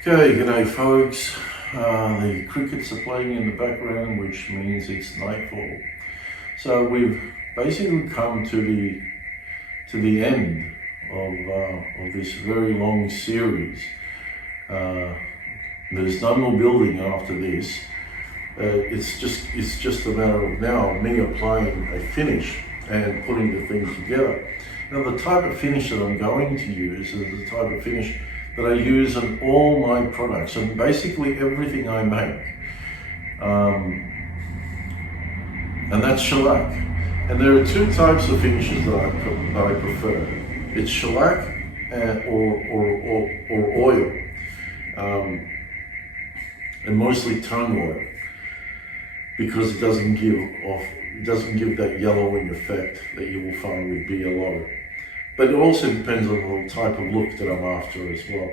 Okay, g'day folks. The crickets are playing in the background, which means it's nightfall. So we've basically come to the end of this very long series. There's no more building after this. It's just a matter of now me applying a finish and putting the thing together. Now the type of finish that I'm going to use is the type of finish that I use on all my products, and basically everything I make. And that's shellac. And there are two types of finishes that I prefer. It's shellac or oil, and mostly tung oil, because it doesn't give that yellowing effect that you will find with BLO. But it also depends on the type of look that I'm after as well.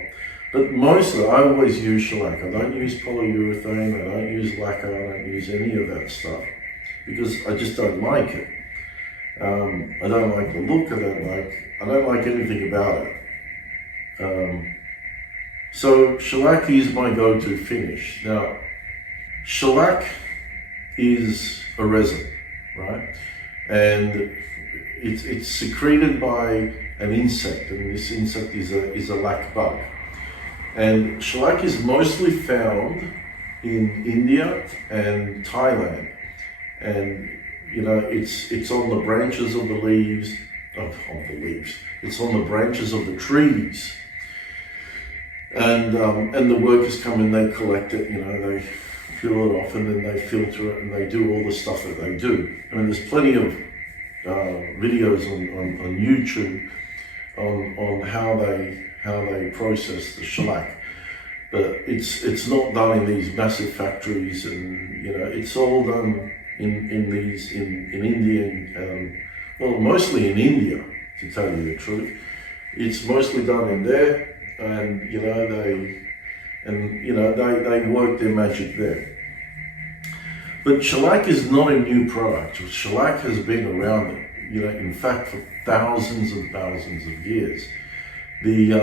But mostly, I always use shellac. I don't use polyurethane, I don't use lacquer, I don't use any of that stuff, because I just don't like it. I don't like the look, I don't like anything about it. So shellac is my go-to finish. Now, shellac is a resin, right? And it's secreted by an insect, and this insect is a lac bug. And shellac is mostly found in India and Thailand, and it's on the branches of the leaves It's on the branches of the trees, and the workers come and they collect it. They peel it off, and then they filter it, and they do all the stuff that they do. I mean, there's plenty of videos on YouTube on how they process the shellac, but it's not done in these massive factories, and it's all done in India, well, mostly in India, to tell you the truth. It's mostly done in there, and they work their magic there. But shellac is not a new product. Shellac has been around, in fact, for thousands and thousands of years. The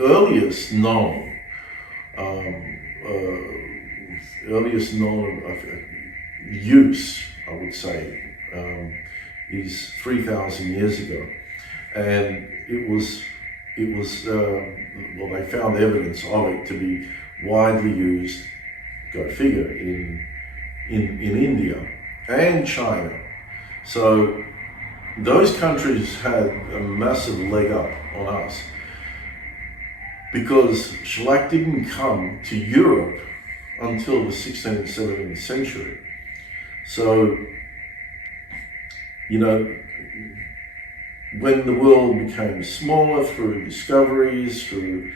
earliest known use, I would say, is 3,000 years ago, and it was they found evidence of it to be widely used, go figure, in India and China. So those countries had a massive leg up on us, because shellac didn't come to Europe until the 16th and 17th century. So, when the world became smaller through discoveries, through,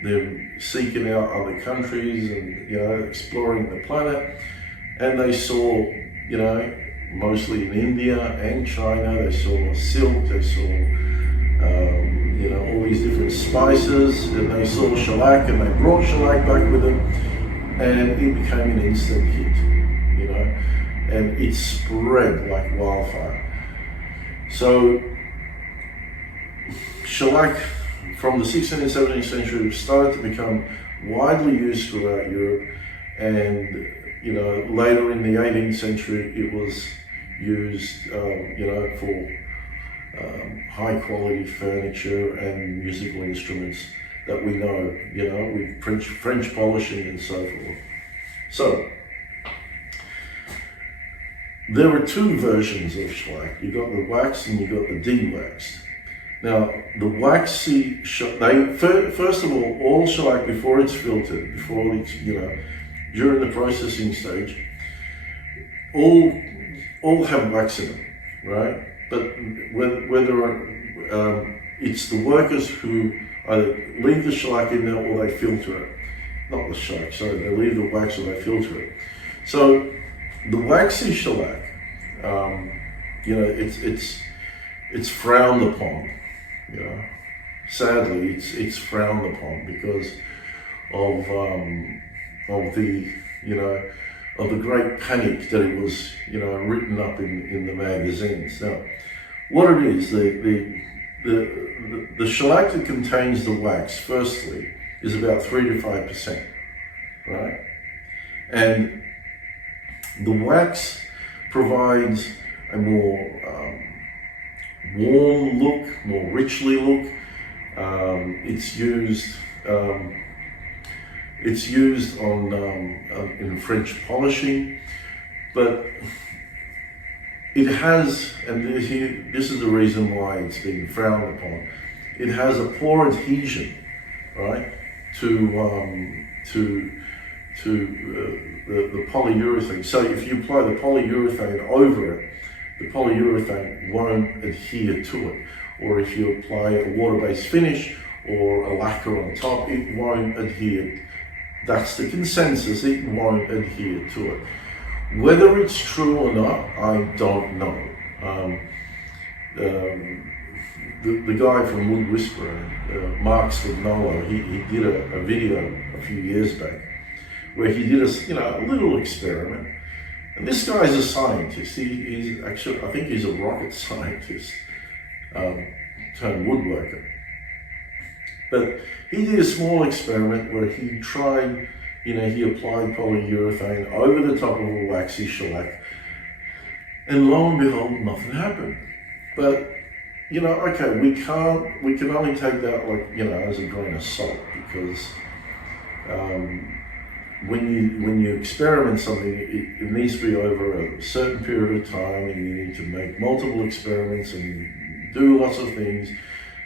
they're seeking out other countries and, exploring the planet, and they saw, mostly in India and China, they saw silk, they saw, all these different spices, and they saw shellac, and they brought shellac back with them, and it became an instant hit, and it spread like wildfire. So shellac from the 16th and 17th century started to become widely used throughout Europe, and later in the 18th century it was used for high quality furniture and musical instruments that we know, with French polishing and so forth. So there are two versions of shellac. You got the waxed and you got the de-waxed. Now the waxy first of all shellac, before it's filtered, before it's during the processing stage, all have wax in them, right? But whether it's the workers who either leave the shellac in there or they filter it. Not the shellac, sorry, they leave the wax or they filter it. So the waxy shellac, it's frowned upon. Sadly, it's frowned upon because of the great panic that it was, written up in the magazines. Now, what it is, the shellac that contains the wax, firstly, is about 3 to 5%, right? And the wax provides a more warm look, more richly look. It's used on in French polishing, but it has, and this is the reason why it's been frowned upon. It has a poor adhesion, right, to the polyurethane. So if you apply the polyurethane over it, the polyurethane won't adhere to it. Or if you apply a water-based finish or a lacquer on top, it won't adhere. That's the consensus, it won't adhere to it. Whether it's true or not, I don't know. The guy from Wood Whisperer, Mark Spignolo, he did a video a few years back where he did a little experiment. And this guy's a scientist. He's actually, I think he's a rocket scientist, turned woodworker. But he did a small experiment where he tried, he applied polyurethane over the top of a waxy shellac, and lo and behold, nothing happened. But, okay, we can only take that as a grain of salt, because when you experiment something, it needs to be over a certain period of time, and you need to make multiple experiments and do lots of things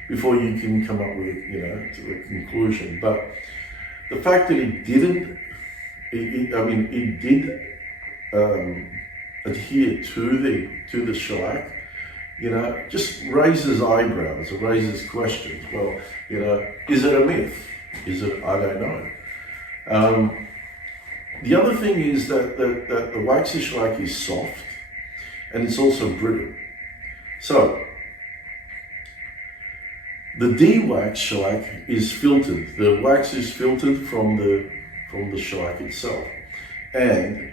before you can come up with to a conclusion. But the fact that it didn't, it did adhere to the shellac, just raises eyebrows, it raises questions. Well, is it a myth? Is it? I don't know. The other thing is that the waxy shellac is soft, and it's also brittle. So the de-waxed shellac is filtered. The wax is filtered from the shellac itself, and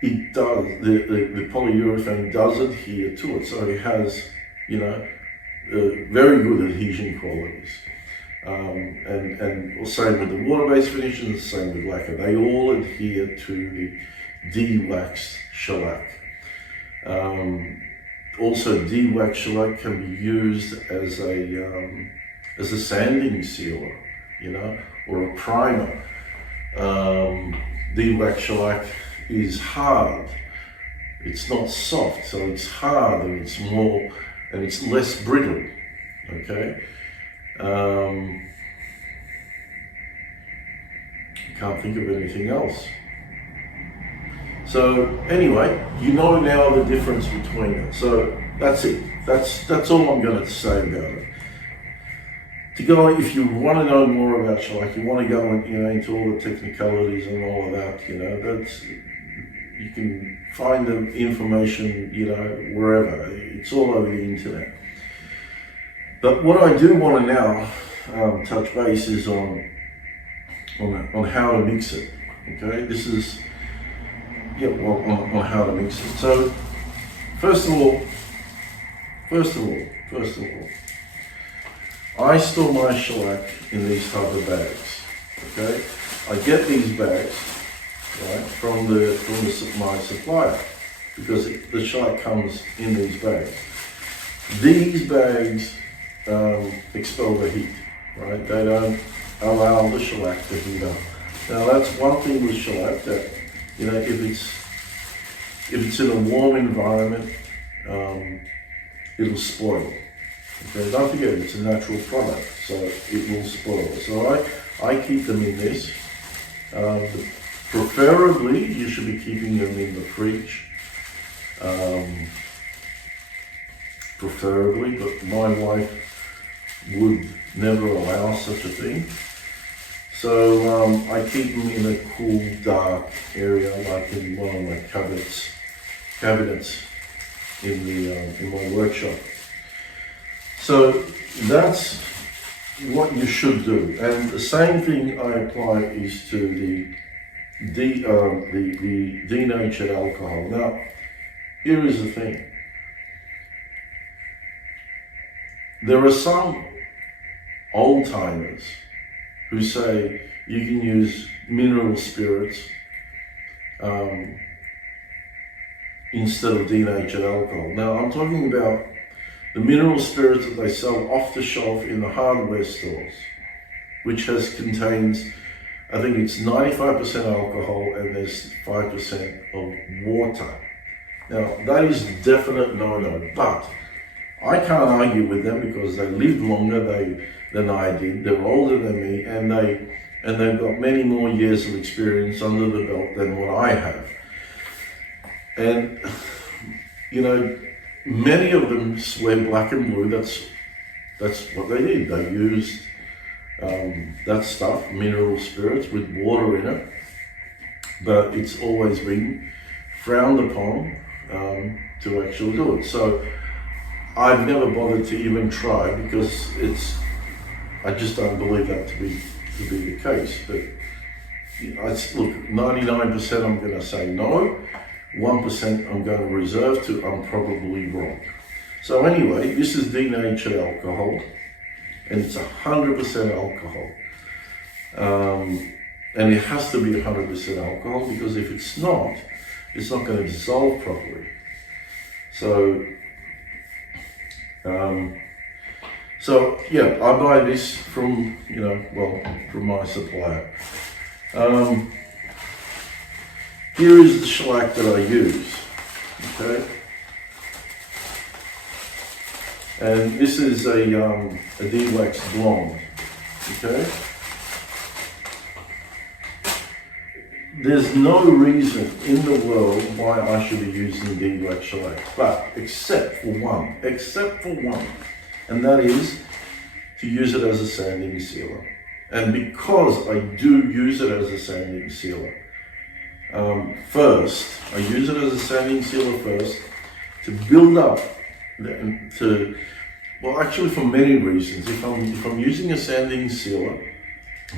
it does, the polyurethane does adhere to it, so it has very good adhesion qualities. And same with the water-based finishes, same with lacquer. They all adhere to the de-waxed shellac. Also, de-waxed shellac can be used as a sanding sealer, or a primer. De-waxed shellac is hard. It's not soft, so it's hard and it's more, and it's less brittle. Okay. Can't think of anything else. So anyway, now the difference between it. So that's it. That's all I'm going to say about it. To go, if you want to know more about shellac, you want to go into all the technicalities and all of that, you can find the information, wherever. It's all over the internet. But what I do want to now touch base is on how to mix it. Okay, this is on how to mix it. So first of all, I store my shellac in these type of bags. Okay, I get these bags from my supplier, because the shellac comes in these bags. These bags expel the heat, right? They don't allow the shellac to heat up. Now that's one thing with shellac, that if it's in a warm environment, it'll spoil. Okay, don't forget, it's a natural product, so it will spoil. So I keep them in this. Preferably, you should be keeping them in the fridge. Preferably, but my wife would never allow such a thing. So I keep them in a cool, dark area, like in one of my cabinets in my workshop. So that's what you should do. And the same thing I apply is to the denatured alcohol. Now, here is the thing. there are some old timers who say you can use mineral spirits instead of denatured alcohol. Now I'm talking about the mineral spirits that they sell off the shelf in the hardware stores, which contains, I think it's 95% alcohol and there's 5% of water. Now that is a definite no-no, but I can't argue with them because they lived longer than I did. They're older than me, and they've got many more years of experience under the belt than what I have. And you know, many of them swear black and blue. That's what they did. They used that stuff, mineral spirits with water in it, but it's always been frowned upon to actually do it. So I've never bothered to even try because I just don't believe that to be the case. But look, 99% I'm going to say no, 1% I'm going to reserve to I'm probably wrong. So anyway, this is denatured alcohol, and it's 100% alcohol. And it has to be 100% alcohol because if it's not going to dissolve properly. So yeah, I buy this from, from my supplier. Here is the shellac that I use, okay? And this is a de-waxed blonde, okay? There's no reason in the world why I should be using de-waxed shellac, but except for one, and that is to use it as a sanding sealer. And because I do use it as a sanding sealer, first, I use it as a sanding sealer first to build up, actually for many reasons. If I'm using a sanding sealer,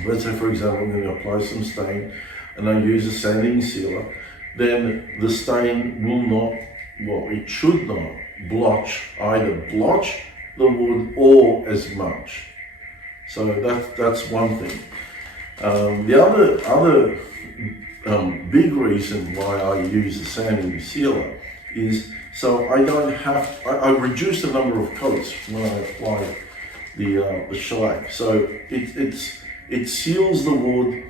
let's say for example I'm going to apply some stain and I use a sanding sealer, then the stain will not, it should not either blotch the wood or as much. So that's one thing. The other big reason why I use a sanding sealer is so I reduce the number of coats when I apply the shellac. So it seals the wood,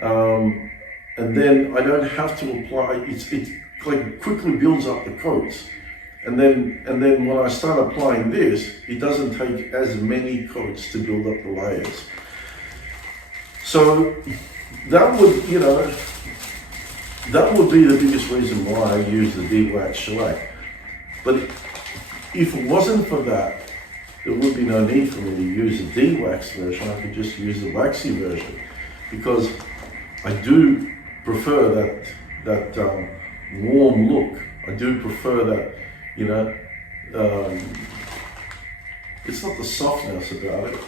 and then I don't have to apply. It like quickly builds up the coats, and then when I start applying this, it doesn't take as many coats to build up the layers. So that would be the biggest reason why I use the de-waxed shellac. But if it wasn't for that, there would be no need for me to use a de-waxed version. I could just use the waxy version because I do prefer that warm look. I do prefer that, it's not the softness about it.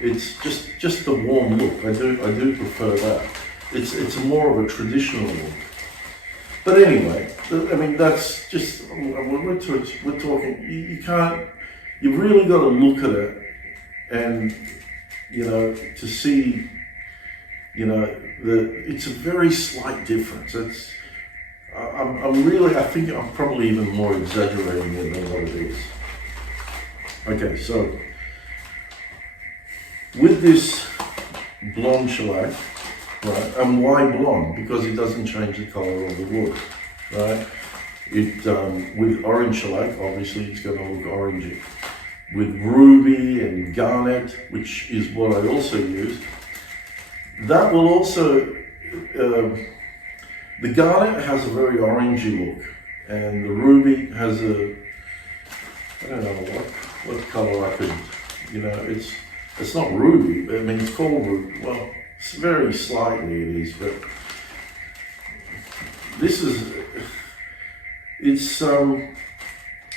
It's just the warm look. I do prefer that. It's more of a traditional look. But anyway, I mean that's just we're talking. You really got to look at it, and to see, it's a very slight difference. I think I'm probably even more exaggerating it than what it is. Okay, so with this blonde shellac, right, and why blonde? Because it doesn't change the color of the wood, right? With orange shellac, obviously it's going to look orangey. With ruby and garnet, which is what I also use, that will also, the garnet has a very orangey look, and the ruby has I don't know what color I could, it's not ruby, I mean it's called ruby, well, it's very slightly it is, but this is, it's,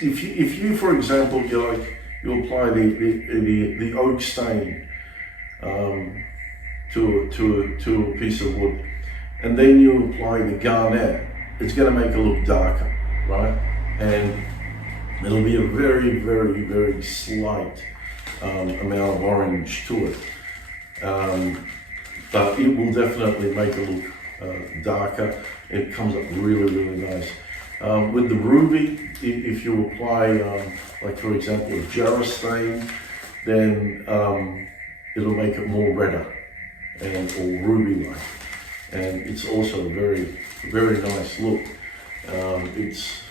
if you for example, you apply the oak stain to a piece of wood, and then you apply the garnet, it's going to make it look darker, right? And It'll be a very, very, very slight amount of orange to it. But it will definitely make it look darker. It comes up really, really nice. With the ruby, if you apply, like for example, a Jarrah stain, then it'll make it more redder or ruby-like. And it's also a very, very nice look. It's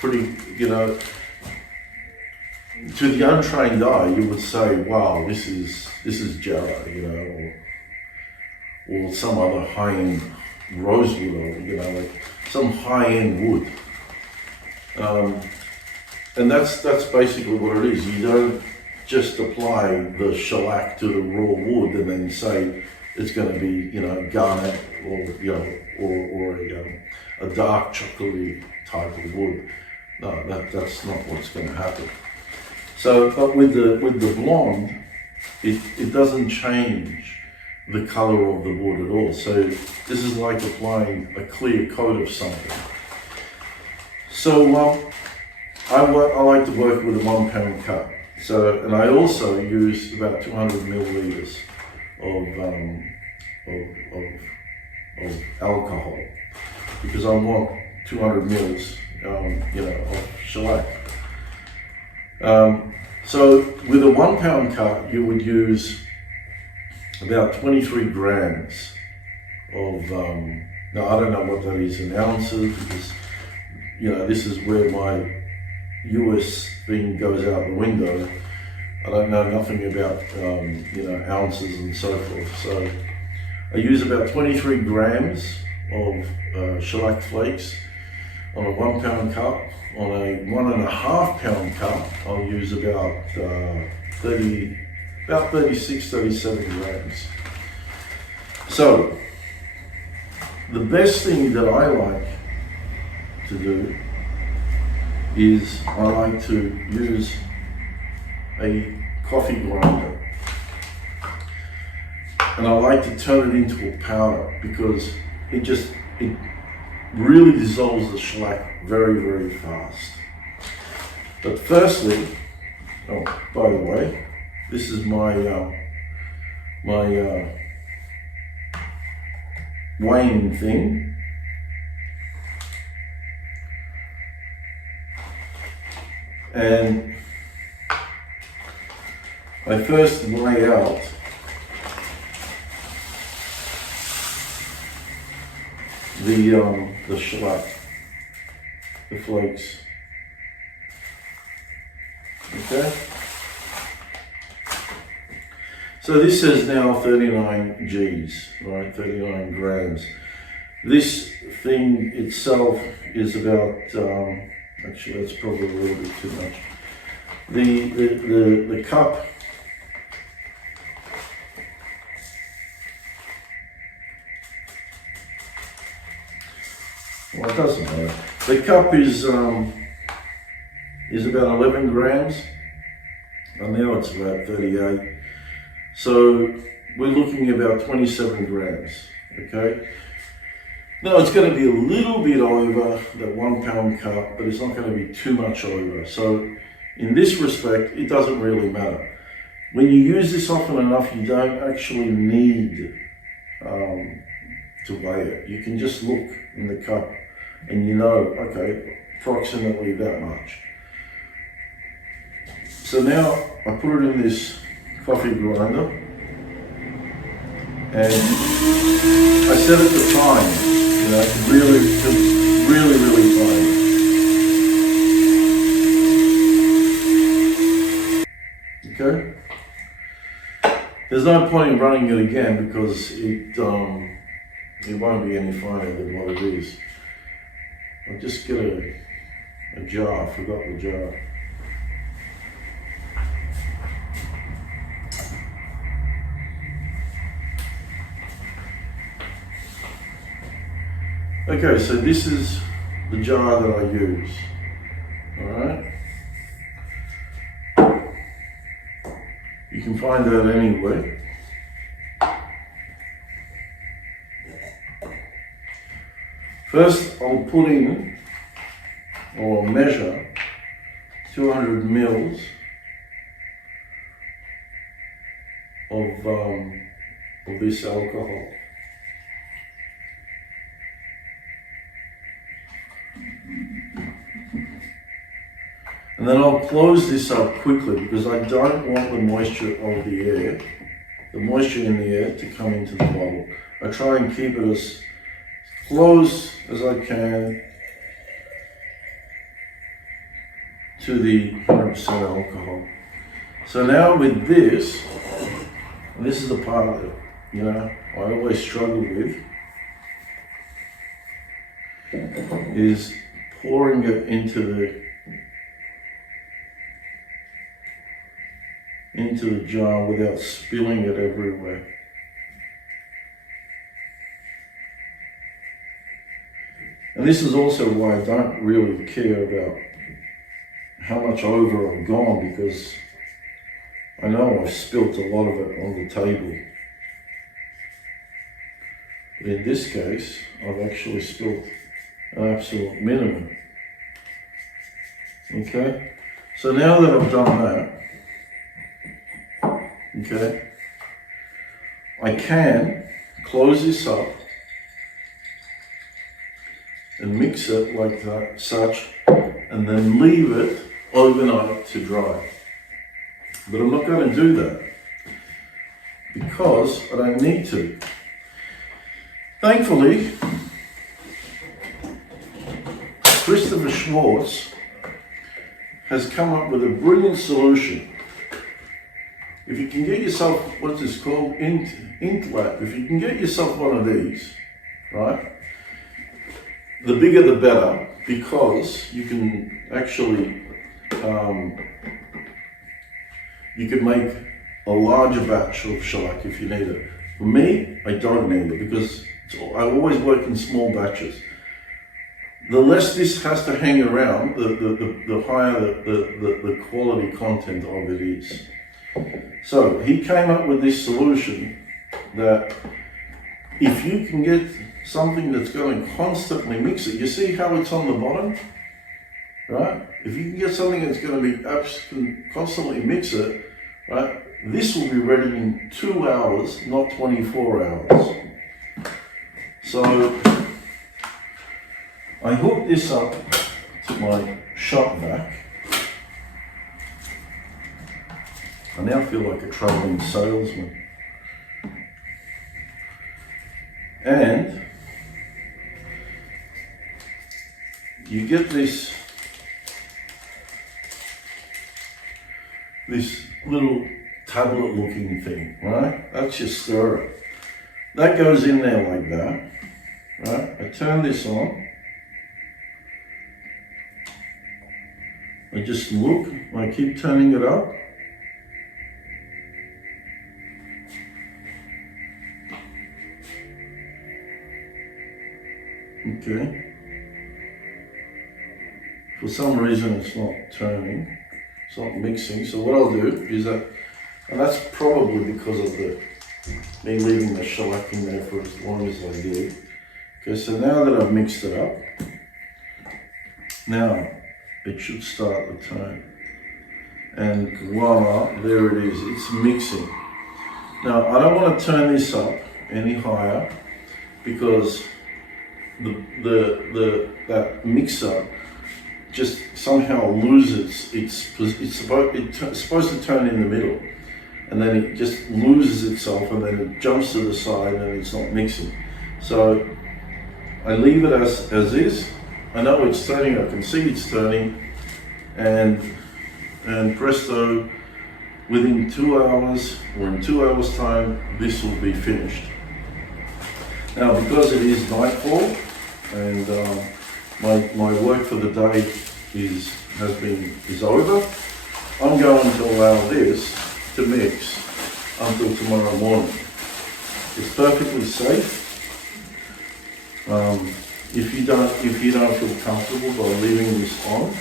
pretty, you know, to the untrained eye, you would say, wow, this is Jarrah, you know, or some other high-end rosewood, or, you know, like some high-end wood. And that's basically what it is. You don't just apply the shellac to the raw wood and then say it's going to be, you know, garnet or, you know, or a dark chocolatey type of wood. No, that's not what's going to happen. So, but with the blonde, it doesn't change the color of the wood at all. So this is like applying a clear coat of something. So I like to work with a 1 pound cup. So, and I also use about 200 milliliters of alcohol, because I want 200 mils, you know, of shellac. So with a 1 pound cup, you would use about 23 grams of, now I don't know what that is in ounces, because, you know, this is where my US thing goes out the window. I don't know nothing about, you know, ounces and so forth. So I use about 23 grams of shellac flakes on a 1 pound cup. On a 1.5 pound cup, I'll use about 36, 37 grams. So the best thing that I like to do is I like to use a coffee grinder, and I like to turn it into a powder, because it really dissolves the shellac very, very fast. But firstly, oh, by the way, this is my weighing thing. And I first weigh out the shellac, the flakes. Okay. So this says now 39 G's, right? 39 grams. This thing itself is about, actually that's probably a little bit too much. The cup, well, it doesn't matter. The cup is about 11 grams, and now it's about 38. So we're looking at about 27 grams, okay? Now it's going to be a little bit over that 1 pound cup, but it's not going to be too much over. So in this respect, it doesn't really matter. When you use this often enough, you don't actually need to weigh it. You can just look in the cup and you know, okay, approximately that much. So now I put it in this coffee grinder and I set it to fine, you know, really fine. Okay? There's no point in running it again because it won't be any finer than what it is. I'll just get a jar, I forgot the jar. Okay, so this is the jar that I use, all right? You can find that anywhere. First, I'll put in, or measure 200 mils of this alcohol. And then I'll close this up quickly because I don't want the moisture of the air, the moisture in the air to come into the bottle. I try and keep it as close as I can to the 100% alcohol. So now with this, and this is the part that, you know, I always struggle with, is pouring it into the jar without spilling it everywhere. And this is also why I don't really care about how much over I've gone, because I know I've spilt a lot of it on the table. But in this case, I've actually spilt an absolute minimum. Okay, so now that I've done that, okay, I can close this up and mix it like that, such, and then leave it overnight to dry. But I'm not going to do that because I don't need to. Thankfully, Christopher Schwartz has come up with a brilliant solution. If you can get yourself, what's this called, inklet, if you can get yourself one of these, right, the bigger the better, because you can actually, you can make a larger batch of shellac if you need it. For me, I don't need it because I always work in small batches. The less this has to hang around, the higher the quality content of it is. So he came up with this solution that if you can get something that's going to constantly mix it, you see how it's on the bottom, right? If you can get something that's going to be constantly mix it, right? This will be ready in 2 hours, not 24 hours. So I hooked this up to my shop vac. I now feel like a traveling salesman. And you get this little tablet looking thing, right? That's your stirrer. That goes in there like that, right? I turn this on. I just look, I keep turning it up. Okay. For some reason it's not turning, it's not mixing. So what I'll do is that, and that's probably because of me leaving the shellac in there for as long as I did. Okay, so now that I've mixed it up, now it should start the turn. And voila, there it is, it's mixing. Now I don't want to turn this up any higher because that mixer just somehow loses it's supposed to turn in the middle, and then it just loses itself and then it jumps to the side and it's not mixing. So I leave it as is. I know it's turning, I can see it's turning, and presto, within 2 hours or in 2 hours time, this will be finished. Now, because it is nightfall and my work for the day is over, I'm going to allow this to mix until tomorrow morning. It's perfectly safe. If you don't feel comfortable by leaving this on,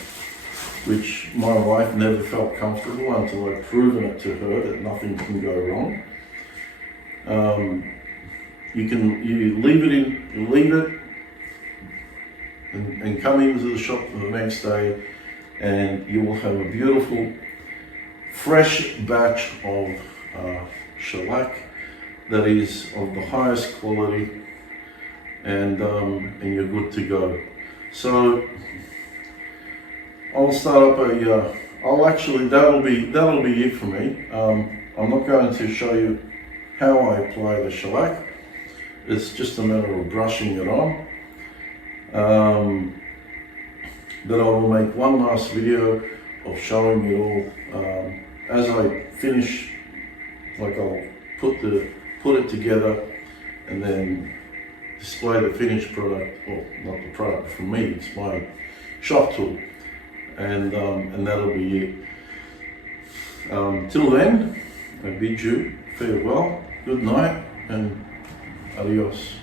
which my wife never felt comfortable until I've proven it to her that nothing can go wrong. You leave it and come into the shop for the next day, and you will have a beautiful fresh batch of shellac that is of the highest quality, and you're good to go. So I'll start up that'll be it for me. I'm not going to show you how I apply the shellac. It's just a matter of brushing it on. But I will make one last video of showing you all as I finish. Like, I'll put it together and then display the finished product. Well, not the product from me, it's my shop tool, and that'll be it. Till then, I bid you farewell, good night, and adios.